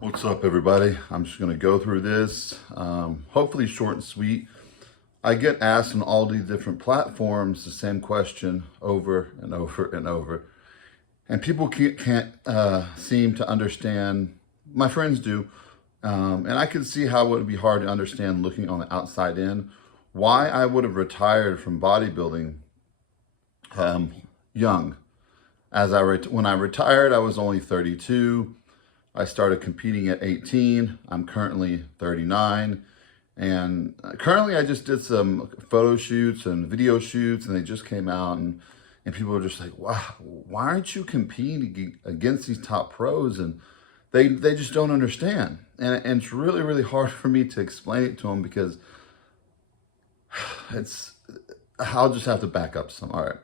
What's up, everybody? I'm just going to go through this, hopefully short and sweet. I get asked on all these different platforms the same question over and over and over. And people can't seem to understand. My friends do. And I can see how it would be hard to understand looking on the outside in why I would have retired from bodybuilding young. When I retired, I was only 32. I started competing at 18. I'm currently 39. And currently I just did some photo shoots and video shoots, and they just came out, and people are just like, wow, why aren't you competing against these top pros? And they just don't understand. And it's really, really hard for me to explain it to them because I'll just have to back up some. All right.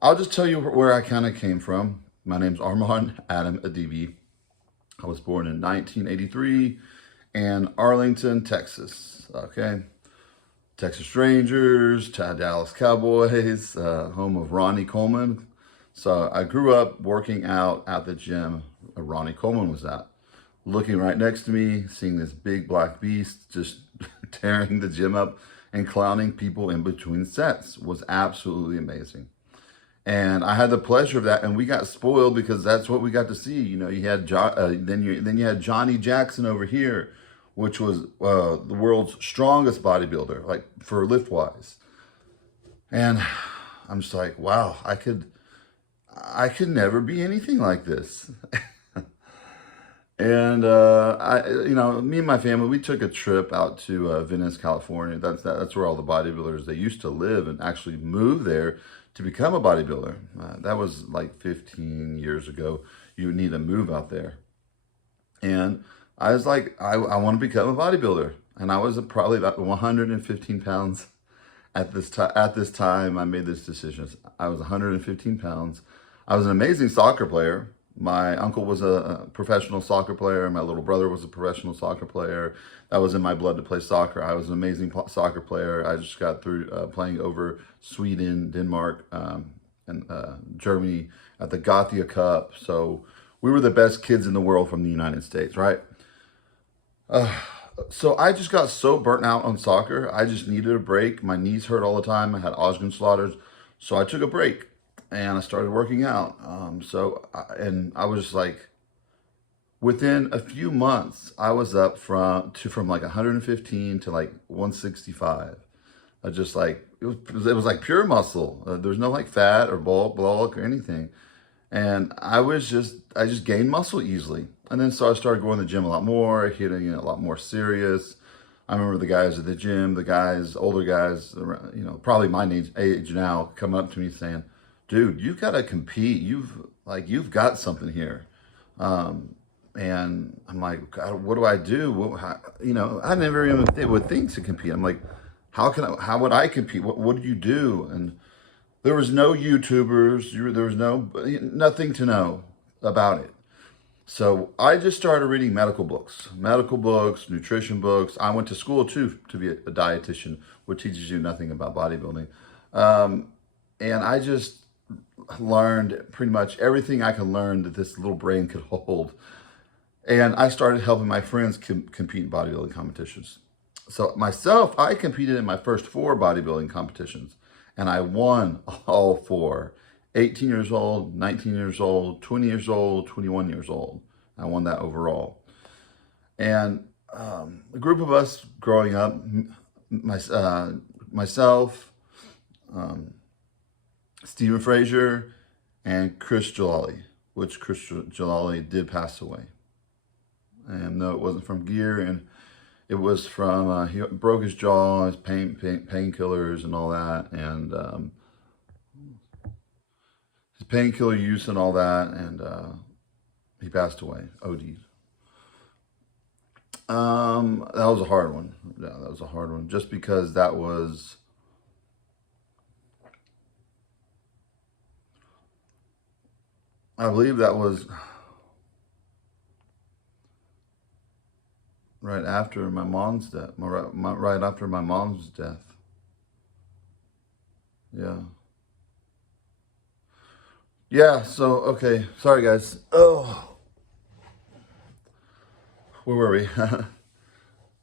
I'll just tell you where I kind of came from. My name's Armand Adam Ifbb. I was born in 1983 in Arlington, Texas. Okay. Texas Rangers, Dallas Cowboys, home of Ronnie Coleman. So I grew up working out at the gym Ronnie Coleman was at. Looking right next to me, seeing this big black beast just tearing the gym up and clowning people in between sets was absolutely amazing. And I had the pleasure of that, and we got spoiled because that's what we got to see. You know, you had then you had Johnny Jackson over here, which was the world's strongest bodybuilder, like for lift wise. And I'm just like, wow, I could never be anything like this. And me and my family, we took a trip out to Venice, California. That's where all the bodybuilders they used to live and actually move there to become a bodybuilder. That was like 15 years ago. You would need to move out there. And I was like, I want to become a bodybuilder. And I was probably about 115 pounds at this time. At this time, I made this decision. I was 115 pounds. I was an amazing soccer player. My uncle was a professional soccer player. My little brother was a professional soccer player. That was in my blood to play soccer. I was an amazing soccer player. I just got through playing over Sweden, Denmark, and Germany at the Gothia Cup. So we were the best kids in the world from the United States, right? So I just got so burnt out on soccer. I just needed a break. My knees hurt all the time. I had Osgood-Schlatters. So I took a break and I started working out. And I was like, within a few months, I was up from like 115 to like 165. I just like, it was like pure muscle. There was no like fat or bulk or anything. And I just gained muscle easily. And then so I started going to the gym a lot more, hitting it a lot more serious. I remember the guys at the gym, older guys, probably my age now, coming up to me saying, dude, you've got to compete. You've got something here. And I'm like, God, what do I do? I never even would think to compete. I'm like, how would I compete? What do you do? And there was no YouTubers. There was nothing to know about it. So I just started reading medical books, nutrition books. I went to school too to be a dietitian, which teaches you nothing about bodybuilding. And I just learned pretty much everything I could learn that this little brain could hold. And I started helping my friends compete in bodybuilding competitions. So myself, I competed in my first 4 bodybuilding competitions, and I won all 4. 18 years old, 19 years old, 20 years old, 21 years old. I won that overall. And a group of us growing up, myself, Stephen Frazier, and Chris Jalali, which Chris Jalali did pass away. And no, it wasn't from gear, and it was from, he broke his jaw, his painkillers and all that, and his painkiller use and all that, and he passed away, OD'd. That was a hard one. Yeah, that was a hard one, just because that was, I believe that was right after my mom's death, right after my mom's death. Yeah. Yeah, so, okay. Sorry, guys. Oh, Where were we?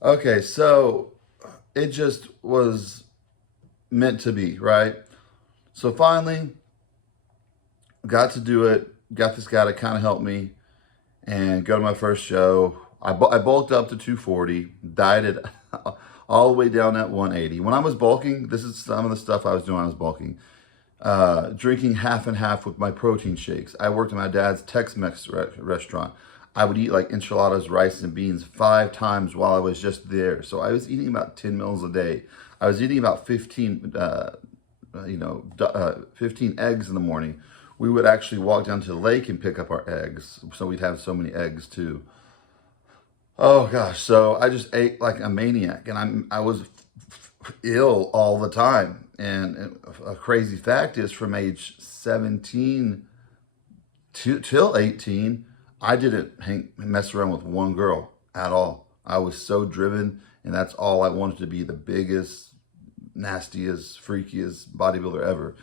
Okay, so it just was meant to be, right? So finally, got to do it. Got this guy to kind of help me and go to my first show. I bulked up to 240, dieted all the way down at 180. When I was bulking, this is some of the stuff I was doing when I was bulking. Drinking half and half with my protein shakes. I worked at my dad's Tex-Mex restaurant. I would eat like enchiladas, rice, and beans 5 times while I was just there. So I was eating about 10 meals a day. I was eating about 15 eggs in the morning. We would actually walk down to the lake and pick up our eggs. So we'd have so many eggs too. Oh gosh, so I just ate like a maniac, and I was ill all the time. And a crazy fact is, from age 17 till 18, I didn't mess around with one girl at all. I was so driven, and that's all I wanted to be, the biggest, nastiest, freakiest bodybuilder ever.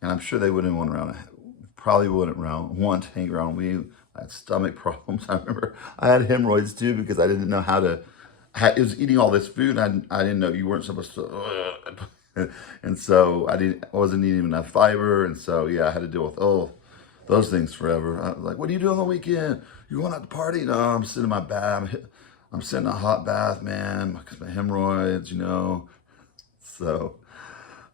And I'm sure they wouldn't want around, probably wouldn't want to hang around me. I had stomach problems. I remember I had hemorrhoids too, because I didn't know how to, I was eating all this food, and I didn't know you weren't supposed to, and so I wasn't eating enough fiber, and so yeah, I had to deal with those things forever. I was like, what are you doing on the weekend? You going out to party? No, I'm sitting in my bath. I'm sitting in a hot bath, man, because my hemorrhoids, you know. So,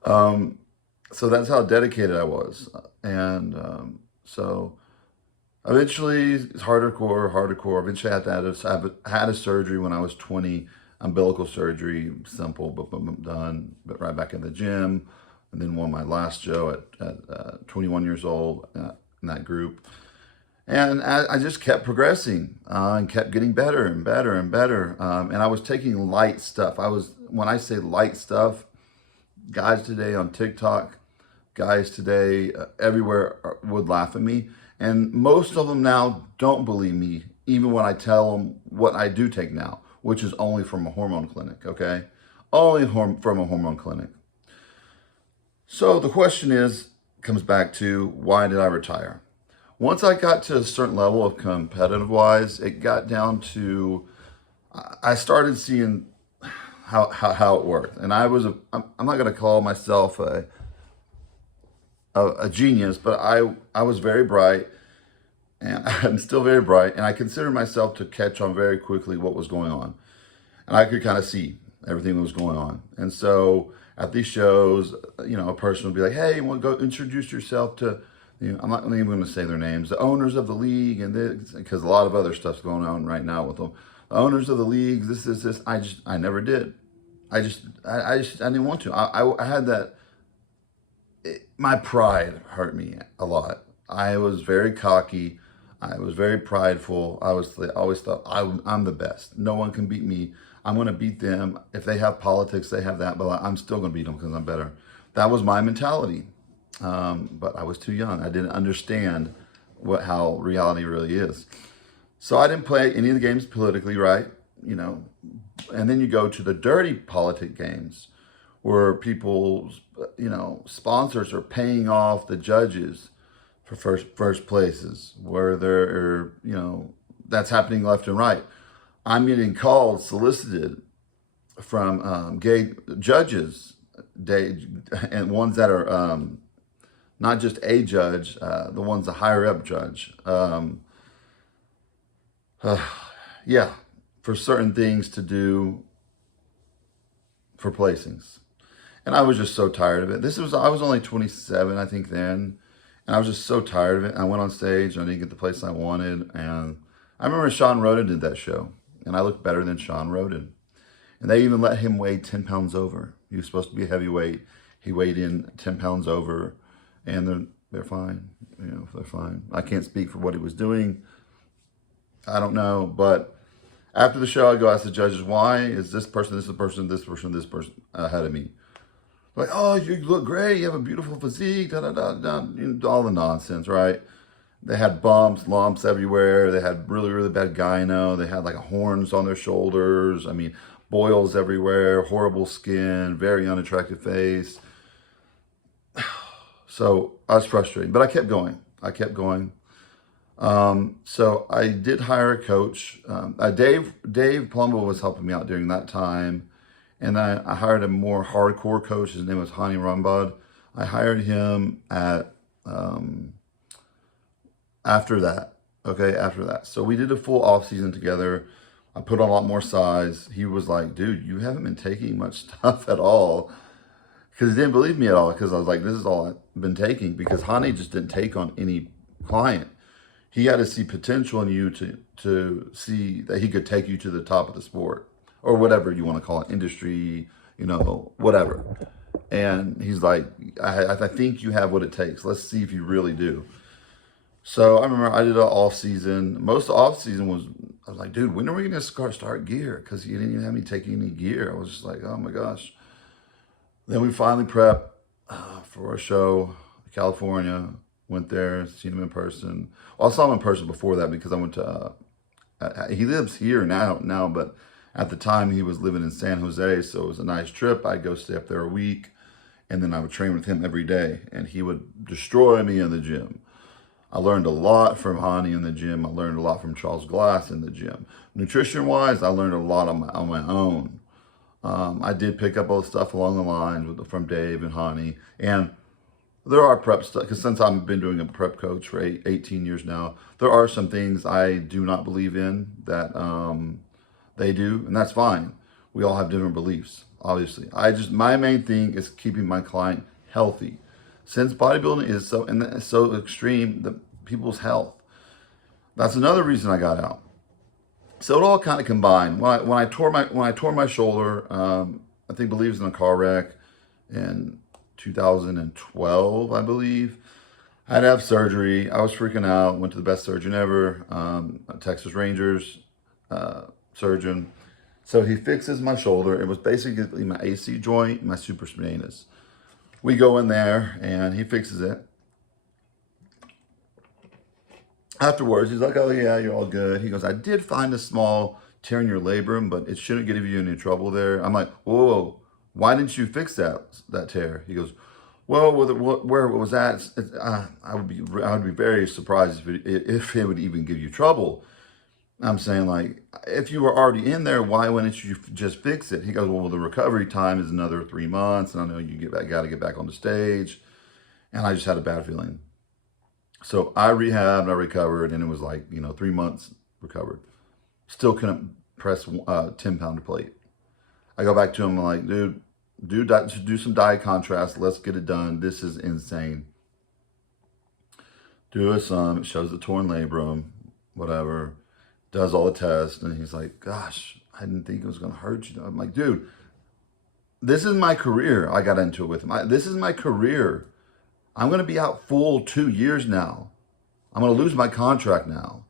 so that's how dedicated I was. And so eventually it's hardcore. Eventually I had a surgery when I was 20, umbilical surgery, simple, but done, but right back in the gym. And then won my last show at 21 years old in that group. And I just kept progressing and kept getting better and better and better. And I was taking light stuff. When I say light stuff, guys today on TikTok, guys today everywhere would laugh at me. And most of them now don't believe me, even when I tell them what I do take now, which is only from a hormone clinic, okay? Only from a hormone clinic. So the question comes back to, why did I retire? Once I got to a certain level of competitive wise, it got down to, I started seeing how it worked. And I'm not going to call myself a genius, but I was very bright, and I'm still very bright, and I consider myself to catch on very quickly what was going on. And I could kind of see everything that was going on. And so at these shows, you know, a person would be like, hey, you want to go introduce yourself to, you know, I'm not even going to say their names, the owners of the league, and this, because a lot of other stuff's going on right now with them. The owners of the leagues, this. I never did. I didn't want to. I had that. My pride hurt me a lot. I was very cocky. I was very prideful. I always thought I'm the best. No one can beat me. I'm going to beat them. If they have politics, they have that, but I'm still going to beat them because I'm better. That was my mentality. But I was too young. I didn't understand how reality really is. So I didn't play any of the games politically right, you know. And then you go to the dirty politic games, where people's, you know, sponsors are paying off the judges for first places, where they're, you know, that's happening left and right. I'm getting calls, solicited from gay judges, and ones that are not just a judge, the one's a higher up judge. Yeah, for certain things to do for placings. And I was just so tired of it. I was only 27, I think, then. And I was just so tired of it. I went on stage and I didn't get the place I wanted. And I remember Sean Roden did that show, and I looked better than Sean Roden. And they even let him weigh 10 pounds over. He was supposed to be a heavyweight. He weighed in 10 pounds over, and they're fine. You know, they're fine. I can't speak for what he was doing. I don't know. But after the show, I go ask the judges, why is this person ahead of me? Like, oh, you look great. You have a beautiful physique. Da, da, da, da. You know, all the nonsense, right? They had bumps, lumps everywhere. They had really, really bad gyno. They had like horns on their shoulders. I mean, boils everywhere, horrible skin, very unattractive face. So I was frustrated, but I kept going. So I did hire a coach. Dave Palumbo was helping me out during that time. And I hired a more hardcore coach. His name was Hani Rambad. I hired him at after that. Okay, after that. So we did a full off season together. I put on a lot more size. He was like, dude, you haven't been taking much stuff at all. Because he didn't believe me at all. Because I was like, this is all I've been taking. Because Hani just didn't take on any client. He had to see potential in you to see that he could take you to the top of the sport or whatever you want to call it, industry, whatever. And he's like, I think you have what it takes. Let's see if you really do. So I remember I did an off season. Most of the off season I was like, dude, when are we going to start gear? Because you didn't even have me taking any gear. I was just like, oh my gosh. Then we finally prepped for a show, California. Went there, seen him in person. Well, I saw him in person before that because I went to. He lives here now, but at the time he was living in San Jose, so it was a nice trip. I'd go stay up there a week, and then I would train with him every day, and he would destroy me in the gym. I learned a lot from Hani in the gym. I learned a lot from Charles Glass in the gym. Nutrition-wise, I learned a lot on my own. I did pick up all the stuff along the lines from Dave and Hani, and there are prep stuff, because since I've been doing a prep coach for 18 years now, there are some things I do not believe in that they do, and that's fine. We all have different beliefs, obviously. My main thing is keeping my client healthy. Since bodybuilding is so extreme, the people's health. That's another reason I got out. So it all kind of combined. When I tore my shoulder, I think believe it was in a car wreck, and 2012, I believe. I had to have surgery. I was freaking out. Went to the best surgeon ever, a Texas Rangers surgeon. So he fixes my shoulder. It was basically my AC joint, my supraspinatus. We go in there and he fixes it. Afterwards, he's like, oh yeah, you're all good. He goes, I did find a small tear in your labrum, but it shouldn't give you any trouble there. I'm like, whoa. Why didn't you fix that tear? He goes, well, where it was at, I would be very surprised if it would even give you trouble. I'm saying, like, if you were already in there, why wouldn't you just fix it? He goes, well, the recovery time is another 3 months, and I know you got to get back on the stage. And I just had a bad feeling. So I rehabbed, I recovered, and it was like 3 months recovered. Still couldn't press 10-pounder plate. I go back to him, I'm like, dude, do some diet contrast. Let's get it done. This is insane. Do a sum. It shows the torn labrum, whatever. Does all the tests. And he's like, gosh, I didn't think it was going to hurt you. I'm like, dude, this is my career. I got into it with him. This is my career. I'm going to be out full 2 years now. I'm going to lose my contract now.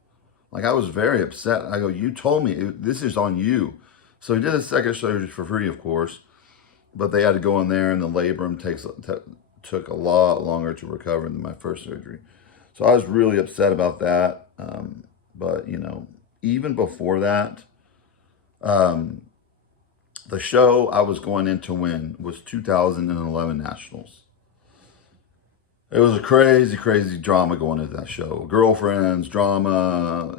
Like, I was very upset. I go, you told me this is on you. So he did a second surgery for free, of course, but they had to go in there, and the labrum took a lot longer to recover than my first surgery. So I was really upset about that. But even before that, the show I was going in to win was 2011 Nationals. It was a crazy, crazy drama going into that show. Girlfriends, drama,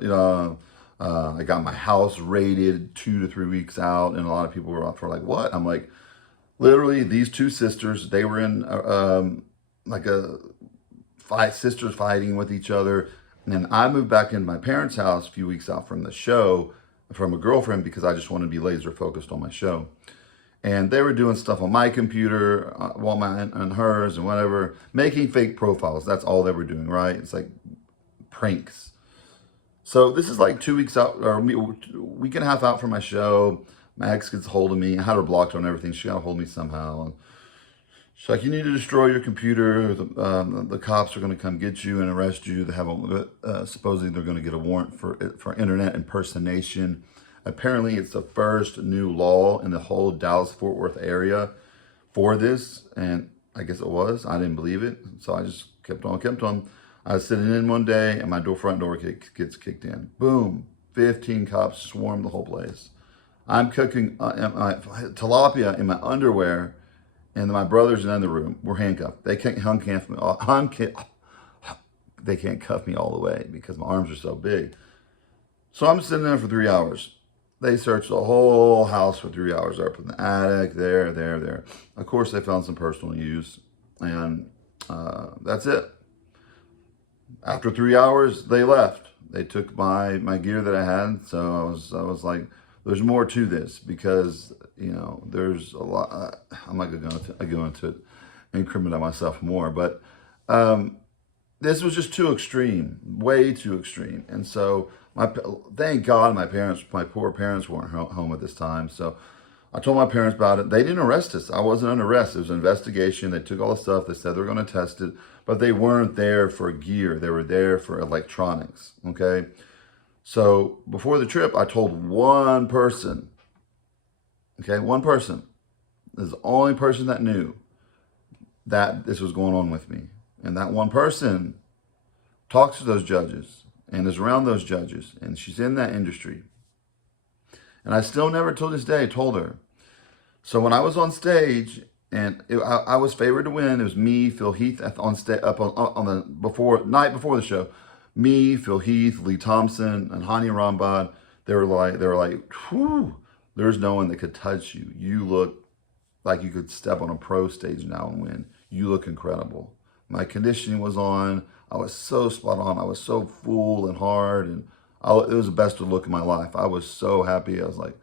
I got my house raided 2 to 3 weeks out, and a lot of people were like, what? I'm like, literally, these two sisters, they were in like a fight, sisters fighting with each other. And then I moved back into my parents' house a few weeks out from the show from a girlfriend because I just wanted to be laser focused on my show. And they were doing stuff on my computer, and hers, and whatever, making fake profiles. That's all they were doing, right? It's like pranks. So this is like 2 weeks out, or a week and a half out from my show. My ex gets a hold of me. I had her blocked on everything. She got a hold of me somehow. And she's like, you need to destroy your computer. The cops are going to come get you and arrest you. They have supposedly they're going to get a warrant for internet impersonation. Apparently, it's the first new law in the whole Dallas-Fort Worth area for this, and I guess it was. I didn't believe it, so I just kept on. I was sitting in one day, and my front door gets kicked in. Boom, 15 cops swarm the whole place. I'm cooking tilapia in my underwear, and my brothers in the room were handcuffed. They can't they can't cuff me all the way because my arms are so big. So I'm sitting there for 3 hours. They searched the whole house for 3 hours, up in the attic, there. Of course, they found some personal use, and that's it. After 3 hours, they left. They took my gear that I had. So I was like, there's more to this, because there's a lot. I'm not going to go into it, incriminate myself more, but this was just too extreme, way too extreme. And so thank God my poor parents weren't home at this time. So I told my parents about it. They didn't arrest us. I wasn't under arrest. It was an investigation. They took all the stuff. They said they were going to test it, but they weren't there for gear. They were there for electronics. Okay. So before the trip, I told one person, okay, one person. This is the only person that knew that this was going on with me. And that one person talks to those judges and is around those judges, and she's in that industry. And I still never, till this day, told her. So when I was on stage, and I was favored to win, it was me, Phil Heath on stage, up on the night before the show. Me, Phil Heath, Lee Thompson, and Hani Rambad. They were like, whew, there's no one that could touch you. You look like you could step on a pro stage now and win. You look incredible. My conditioning was on. I was so spot on. I was so full and hard, and it was the best look of my life. I was so happy. I was like,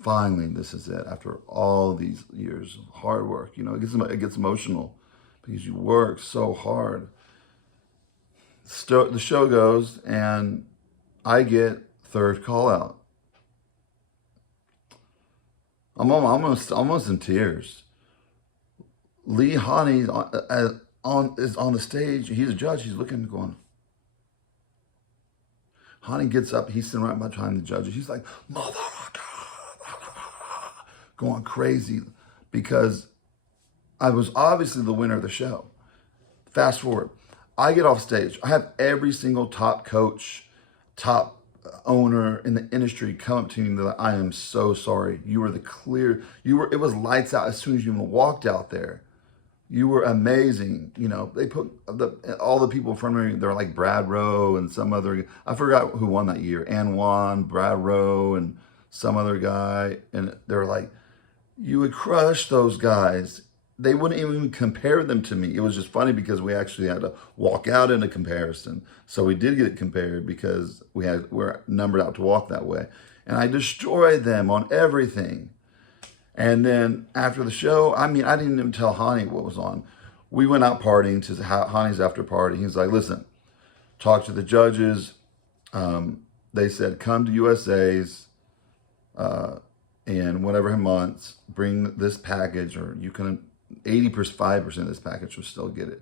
finally, this is it. After all these years of hard work, it gets emotional because you work so hard. The show goes, and I get third call out. I'm almost in tears. Lee Hani is on the stage. He's a judge. He's looking, going. Hani gets up. He's sitting right behind the judges. He's like, motherfucker, going crazy because I was obviously the winner of the show. Fast forward. I get off stage. I have every single top coach, top owner in the industry come up to me and they're like, I am so sorry. It was lights out as soon as you even walked out there. You were amazing. They put all the people in front of me, they're like Brad Rowe and some other, I forgot who won that year. Anwan, Brad Rowe, and some other guy. And they're like, you would crush those guys. They wouldn't even compare them to me. It was just funny because we actually had to walk out in a comparison. So we did get it compared because we're numbered out to walk that way. And I destroyed them on everything. And then after the show, I didn't even tell Hani what was on. We went out partying to Hani's after party. He's like, listen, talk to the judges. They said, come to USA's in whatever months, bring this package, or you can 85% of this package will still get it.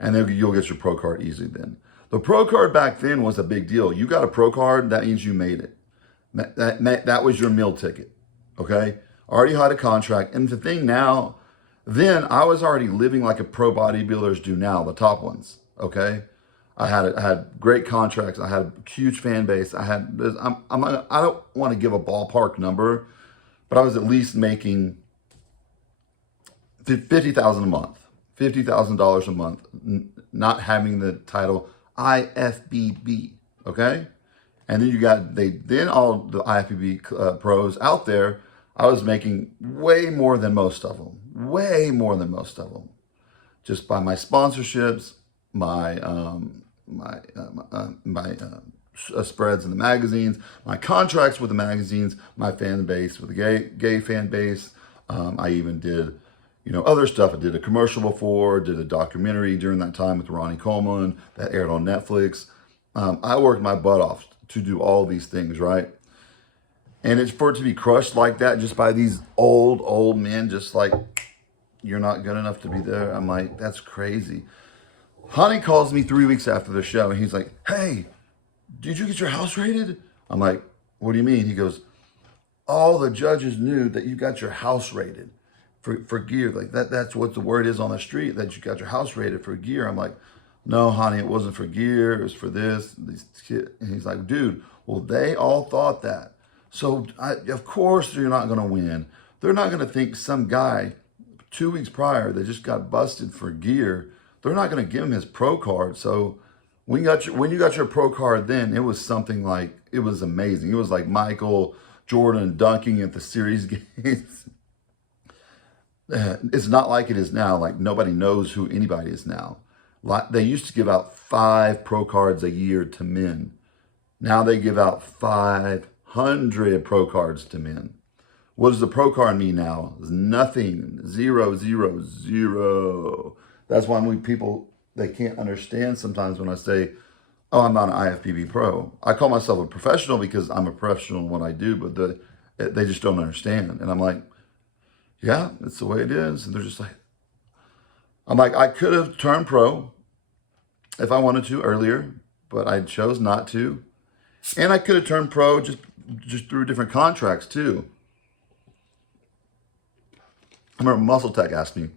And then you'll get your pro card easily then. The pro card back then was a big deal. You got a pro card, that means you made it. That was your meal ticket, okay? Already had a contract. And the thing now, then I was already living like a pro bodybuilders do now, the top ones, okay? I had great contracts. I had a huge fan base. I don't want to give a ballpark number, but I was at least making $50,000 a month, $50,000 a month, not having the title Ifbb, okay? And then then all the Ifbb pros out there, I was making way more than most of them, just by my sponsorships, my spreads in the magazines, my contracts with the magazines, my fan base with the gay fan base. I even did, other stuff. I did a commercial before, did a documentary during that time with Ronnie Coleman that aired on Netflix. I worked my butt off to do all these things, right? And it's for it to be crushed like that just by these old men, just like, you're not good enough to be there. I'm like, that's crazy. Hani calls me 3 weeks after the show, and he's like, hey, did you get your house rated? I'm like, what do you mean? He goes, all the judges knew that you got your house rated for gear. Like that's what the word is on the street, that you got your house rated for gear. I'm like, no, honey, it wasn't for gear. It was for this. And he's like, dude, well, they all thought that. So of course you're not going to win. They're not going to think some guy 2 weeks prior that just got busted for gear, they're not going to give him his pro card. So when you got your pro card, then it was something like, it was amazing. It was like Michael Jordan dunking at the series games. It's not like it is now. Like nobody knows who anybody is now. Like they used to give out 5 pro cards a year to men. Now they give out 500 pro cards to men. What does the pro card mean now? It's nothing. 0, 0, 0. That's why people, they can't understand sometimes when I say, oh, I'm not an IFBB pro. I call myself a professional because I'm a professional in what I do, but they just don't understand. And I'm like, yeah, it's the way it is. And they're just like, I'm like, I could have turned pro if I wanted to earlier, but I chose not to. And I could have turned pro just through different contracts too. I remember Muscle Tech asked me,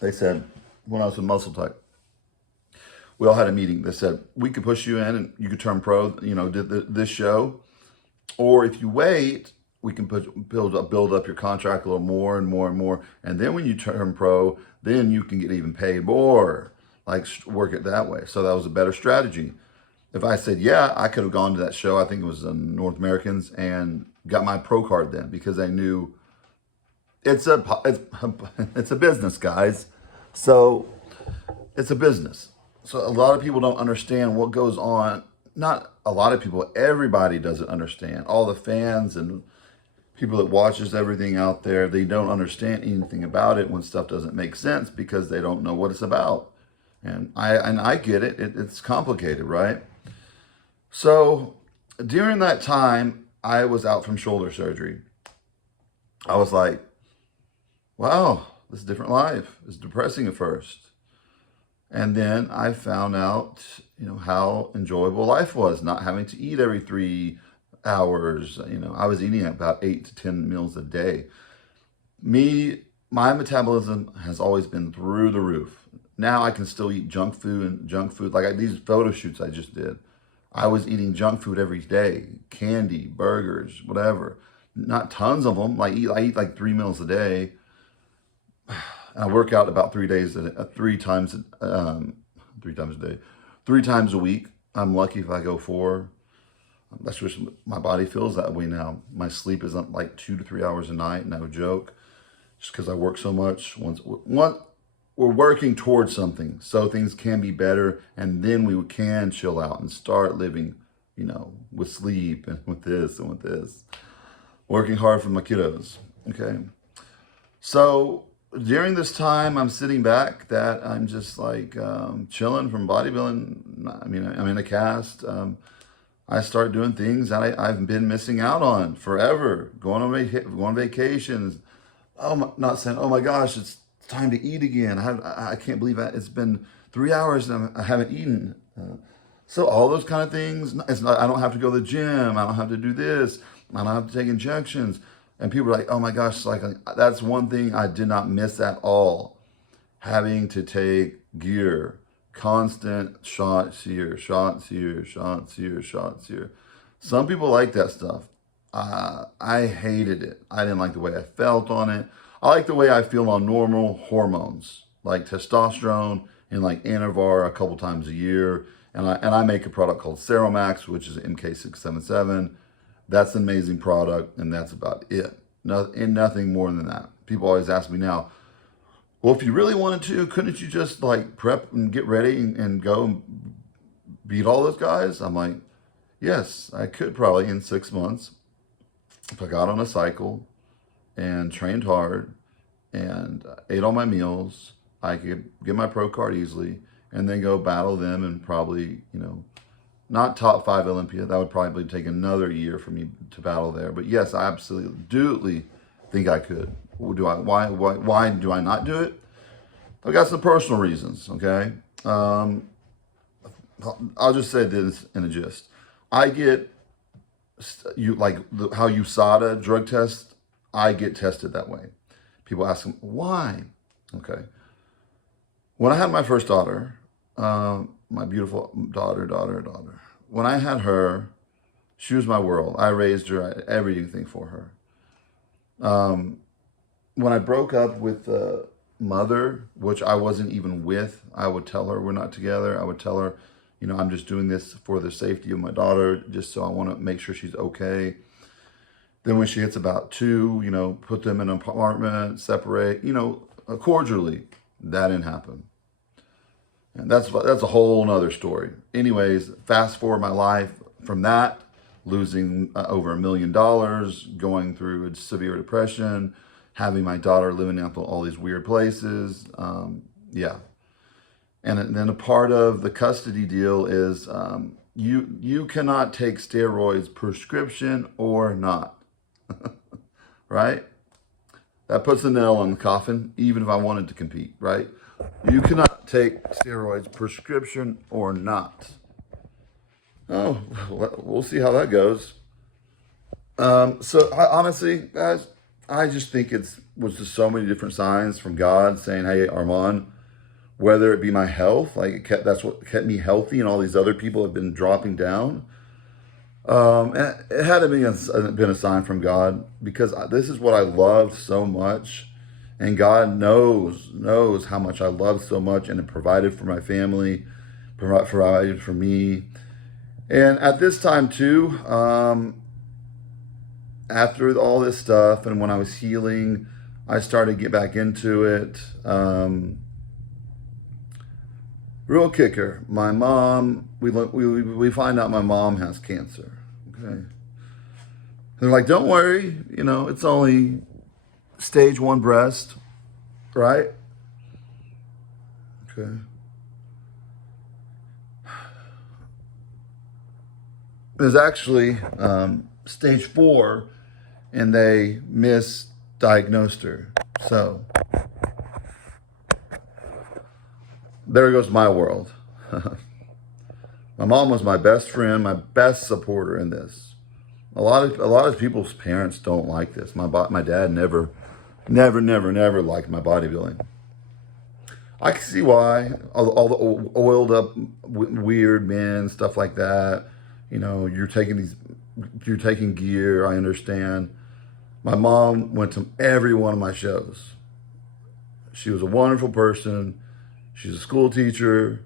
they said, when I was with Muscle Tech, we all had a meeting. They said, we could push you in and you could turn pro, you know, this show. Or if you wait, we can build up your contract a little more and more and more. And then when you turn pro, then you can get even paid more, like work it that way. So that was a better strategy. If I said, yeah, I could have gone to that show. I think it was North Americans and got my pro card then because I knew it's a business, guys. So it's a business. So a lot of people don't understand what goes on. Not a lot of people, everybody doesn't understand. All the fans and people that watches everything out there, they don't understand anything about it when stuff doesn't make sense because they don't know what it's about. And I get it. It's complicated, right? So during that time, I was out from shoulder surgery. I was like, wow, this is a different life. It's depressing at first. And then I found out, you know, how enjoyable life was, not having to eat every 3 hours. You know, I was eating about 8 to 10 meals a day. My metabolism has always been through the roof. Now I can still eat junk food. Like these photo shoots I just did. I was eating junk food every day, candy, burgers, whatever. Not tons of them. I eat like 3 meals a day. I work out about 3 times a day, 3 times a week. I'm lucky if I go 4. That's just my body feels that way now. My sleep is like 2 to 3 hours a night, no joke, just because I work so much. Once we're working towards something, so things can be better, and then we can chill out and start living, you know, with sleep and with this and with this. Working hard for my kiddos. Okay, so during this time, I'm sitting back that I'm just like chilling from bodybuilding. I mean, I'm in a cast. I start doing things that I've been missing out on forever. Going on vacations. Not saying, oh my gosh, it's time to eat again. I can't believe that it's been 3 hours and I haven't eaten. So all those kind of things. I don't have to go to the gym. I don't have to do this. I don't have to take injections. And people are like, oh my gosh, like that's one thing I did not miss at all. Having to take gear, constant shots here, shots here, shots here, shots here. Some people like that stuff. I hated it. I didn't like the way I felt on it. I like the way I feel on normal hormones, like testosterone and like Anavar a couple times a year. And I make a product called Seromax, which is MK677. That's an amazing product, and that's about it. Nothing more than that. People always ask me now, well, if you really wanted to, couldn't you just like prep and get ready and go and beat all those guys? I'm like, yes, I could probably in 6 months if I got on a cycle and trained hard and ate all my meals. I could get my pro card easily and then go battle them and probably, you know, not top 5 Olympia. That would probably take another year for me to battle there. But yes, I absolutely think I could. Why do I not do it? I've got some personal reasons, okay? I'll just say this in a gist. I get, how USADA drug test, I get tested that way. People ask them, why? Okay. When I had my first daughter, my beautiful daughter. When I had her, she was my world. I raised her, I did everything for her. When I broke up with mother, which I wasn't even with, I would tell her we're not together. I would tell her, You know, I'm just doing this for the safety of my daughter, just so I want to make sure she's okay. Then when she hits about 2, you know, put them in an apartment, separate, you know, cordially. That didn't happen. And that's a whole nother story. Anyways, fast forward my life from that, losing over $1 million, going through a severe depression, having my daughter living out all these weird places. Yeah. And then a part of the custody deal is you cannot take steroids, prescription or not. Right? That puts a nail on the coffin, even if I wanted to compete, right? You cannot take steroids, prescription or not. Oh, we'll see how that goes. Honestly, guys, I just think was just so many different signs from God saying, hey, Armand, whether it be my health, like that's what kept me healthy and all these other people have been dropping down. It had to be been a sign from God, because this is what I loved so much. And God knows how much I loved so much, and it provided for my family, provided for me. And at this time too, after all this stuff, and when I was healing, I started to get back into it. Real kicker, my mom, we find out my mom has cancer. Okay. They're like, don't worry, you know, it's only stage 1 breast, right? Okay. It was actually stage 4, and they misdiagnosed her. So there goes my world. My mom was my best friend, my best supporter in this. A lot of people's parents don't like this. My dad never liked my bodybuilding. I can see why. All the oiled up, weird men, stuff like that. You know, you're taking gear. I understand. My mom went to every one of my shows. She was a wonderful person. She's a school teacher.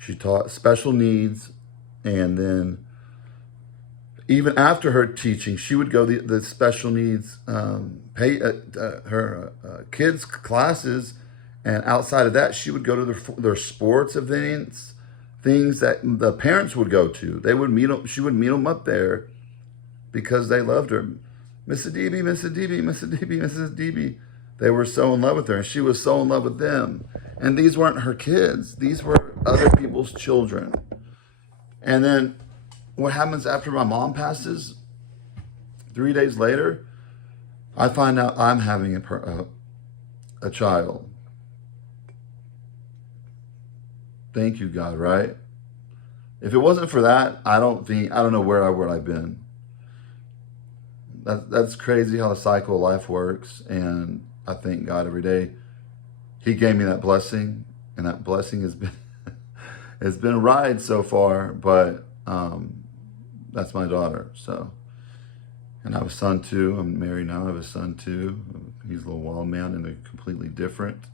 She taught special needs, and then even after her teaching, she would go the special needs her kids' classes, and outside of that, she would go to their sports events, things that the parents would go to. They would meet them. She would meet them up there because they loved her. Mrs. Ifbb, Mrs. Ifbb, Mrs. Ifbb, Mrs. Ifbb. They were so in love with her, and she was so in love with them. And these weren't her kids. These were other people's children. And then what happens after my mom passes? 3 days later, I find out I'm having a child. Thank you, God, right? If it wasn't for that, I don't know where I would have been. That's crazy how the cycle of life works, and I thank God every day. He gave me that blessing, and that blessing has been it's been a ride so far, but that's my daughter. So, and I have a son too. I'm married now. I have a son too. He's a little wild man and a completely different.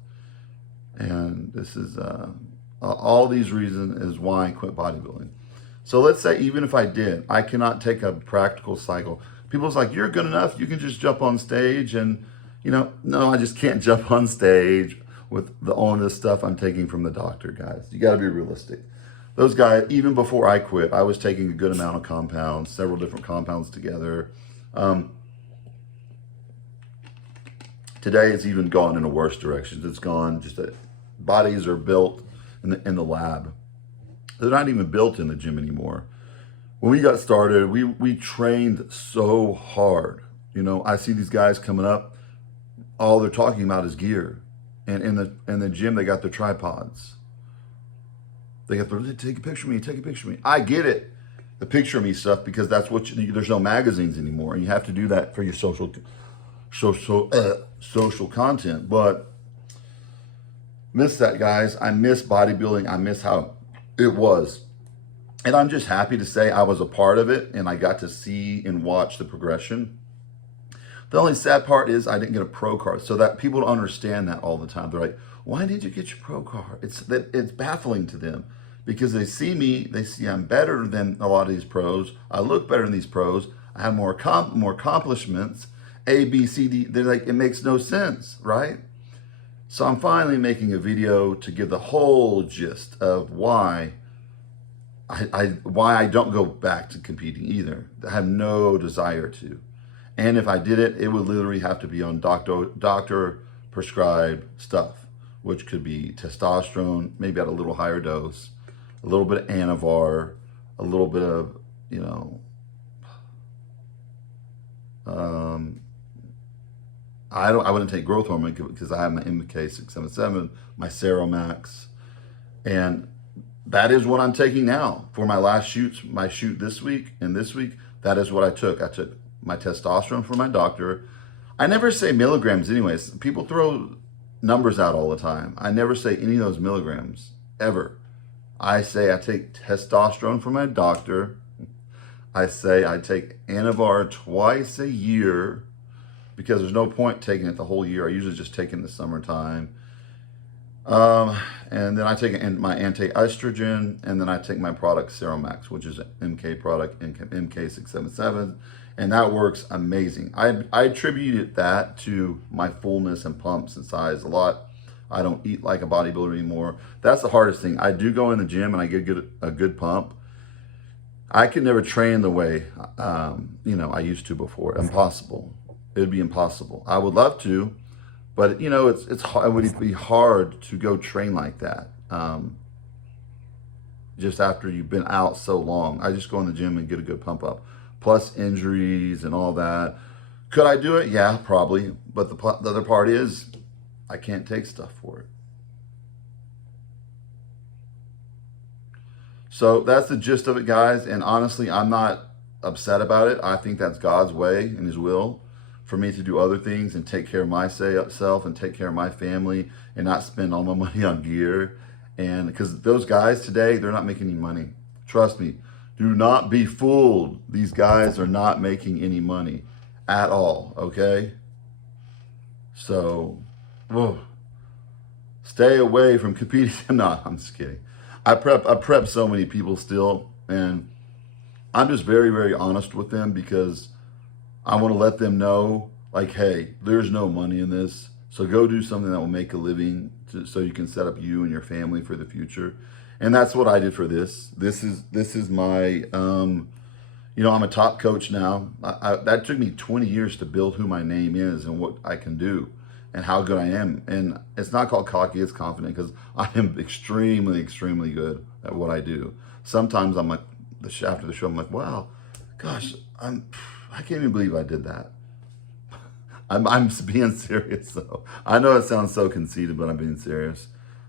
And this is all these reasons is why I quit bodybuilding. So let's say even if I did, I cannot take a practical cycle. People's like, you're good enough. You can just jump on stage and, you know, no, I just can't jump on stage with all this stuff I'm taking from the doctor, guys. You got to be realistic. Those guys, even before I quit, I was taking a good amount of compounds, several different compounds together. Today, it's even gone in a worse direction. It's gone just that bodies are built in the lab. They're not even built in the gym anymore. When we got started, we trained so hard. You know, I see these guys coming up, all they're talking about is gear. And in the gym, they got their tripods. They got take a picture of me, take a picture of me. I get it, the picture of me stuff, because that's what there's no magazines anymore, and you have to do that for your social content. But miss that, guys. I miss bodybuilding. I miss how it was. And I'm just happy to say I was a part of it, and I got to see and watch the progression. The only sad part is I didn't get a pro card, so that people don't understand that all the time. They're like, "Why did you get your pro card?" It's baffling to them because they see me, they see I'm better than a lot of these pros. I look better than these pros. I have more accomplishments. A, B, C, D. They're like, it makes no sense, right? So I'm finally making a video to give the whole gist of why I don't go back to competing either. I have no desire to. And if I did it, it would literally have to be on doctor prescribed stuff, which could be testosterone, maybe at a little higher dose, a little bit of Anavar, a little bit of, I wouldn't take growth hormone because I have my MK677, my Seromax, and that is what I'm taking now for my last shoots. My shoot this week and this week, that is what I took. I took my testosterone from my doctor. I never say milligrams anyways. People throw numbers out all the time. I never say any of those milligrams, ever. I say I take testosterone from my doctor. I say I take Anavar twice a year because there's no point taking it the whole year. I usually just take it in the summertime. And then I take my anti-estrogen, and then I take my product Seromax, which is an MK product, MK677, and that works amazing. I attributed that to my fullness and pumps and size a lot. I don't eat like a bodybuilder anymore. That's the hardest thing. I do go in the gym and I get a good pump. I could never train the way I used to before. Impossible. It would be impossible. I would love to, but it would be hard to go train like that. Just after you've been out so long, I just go in the gym and get a good pump up. Plus injuries and all that. Could I do it? Yeah, probably. But the other part is I can't take stuff for it. So that's the gist of it, guys. And honestly, I'm not upset about it. I think that's God's way and His will for me to do other things and take care of myself and take care of my family and not spend all my money on gear. And because those guys today, they're not making any money. Trust me. Do not be fooled. These guys are not making any money at all, okay? So, stay away from competing. No, I'm just kidding. I prep so many people still, and I'm just very, very honest with them because I want to let them know, like, hey, there's no money in this. So go do something that will make a living so you can set up you and your family for the future. And that's what I did for this. This is my, I'm a top coach now. That took me 20 years to build who my name is and what I can do and how good I am. And it's not called cocky, it's confident, because I am extremely, extremely good at what I do. Sometimes I'm like, after the show, I'm like, wow, gosh, I can't even believe I did that. I'm being serious though. I know it sounds so conceited, but I'm being serious.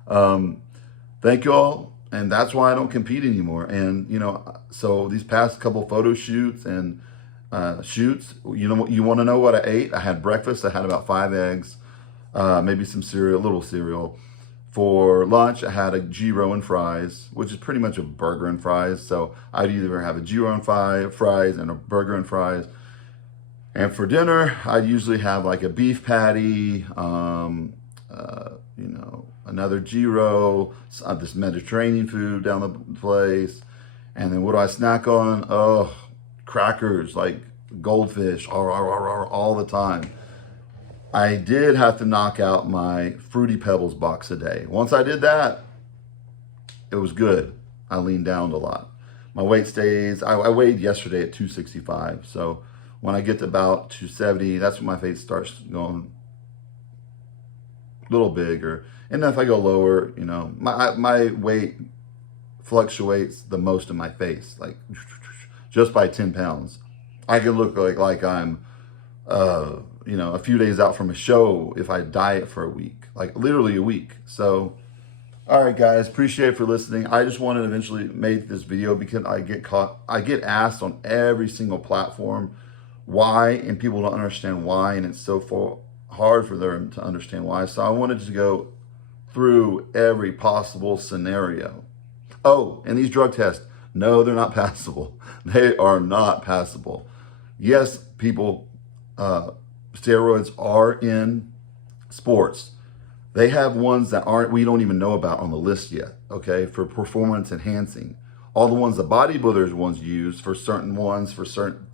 Thank you all. And that's why I don't compete anymore. And, so these past couple photo shoots and shoots, you want to know what I ate? I had breakfast. I had about 5 eggs, maybe some cereal, a little cereal. For lunch, I had a gyro and fries, which is pretty much a burger and fries. So I'd either have a gyro and fries and a burger and fries. And for dinner, I'd usually have like a beef patty, another gyro, this Mediterranean food down the place. And then what do I snack on? Oh, crackers, like goldfish, all the time. I did have to knock out my Fruity Pebbles box a day. Once I did that, it was good. I leaned down a lot. My weight stays, I weighed yesterday at 265. So when I get to about 270, that's when my face starts going a little bigger. And then if I go lower, my weight fluctuates the most in my face, like just by 10 pounds. I can look like I'm, a few days out from a show if I diet for a week, like literally a week. So, all right, guys, appreciate it for listening. I just wanted to eventually make this video because I get asked on every single platform why, and people don't understand why, and it's so hard for them to understand why. So I wanted to go through every possible scenario. Oh, and these drug tests, no, they're not passable. They are not passable. Yes, people steroids are in sports. They have ones that we don't even know about on the list yet, okay, for performance enhancing. All the ones the bodybuilders ones use for certain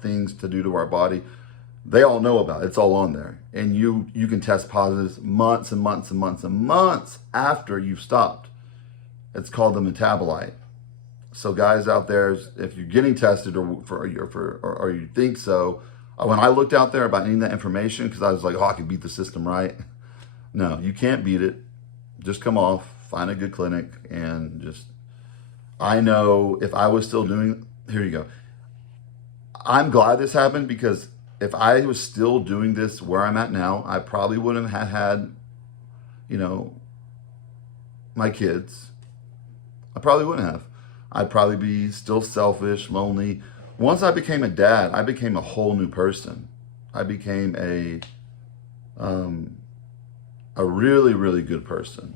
things to do to our body, they all know about it. It's all on there. And you can test positives months and months and months and months after you've stopped. It's called the metabolite. So guys out there, if you're getting tested or you think so, when I looked out there about any of that information, because I was like, oh, I can beat the system, right? No, you can't beat it. Just come off, find a good clinic, and just, I know if I was still doing, here you go. I'm glad this happened, because if I was still doing this where I'm at now, I probably wouldn't have had, you know, my kids. I probably wouldn't have. I'd probably be still selfish, lonely. Once I became a dad, I became a whole new person. I became a really, really good person.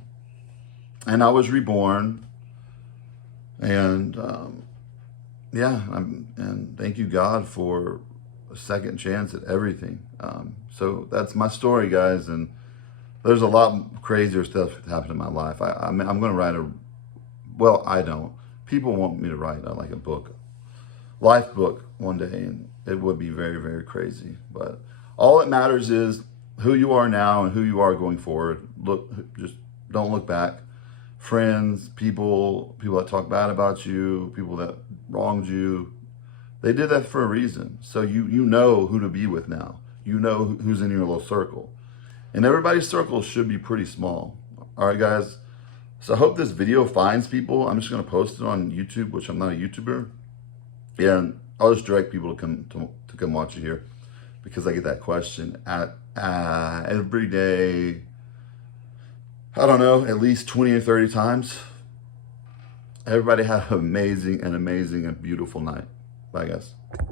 And I was reborn. And yeah, and thank you, God, for a second chance at everything. So that's my story, guys. And there's a lot crazier stuff that happened in my life. I'm going to write well, I don't. People want me to write like a book, life book one day, and it would be very, very crazy. But all that matters is who you are now and who you are going forward. Just don't look back. Friends, people that talk bad about you, people that wronged you, they did that for a reason. So you know who to be with now. You know who's in your little circle. And everybody's circle should be pretty small. All right, guys. So I hope this video finds people. I'm just going to post it on YouTube, which I'm not a YouTuber. And I'll just direct people to come watch it here, because I get that question every day. I don't know, at least 20 or 30 times. Everybody have an amazing and beautiful night. Bye, guys.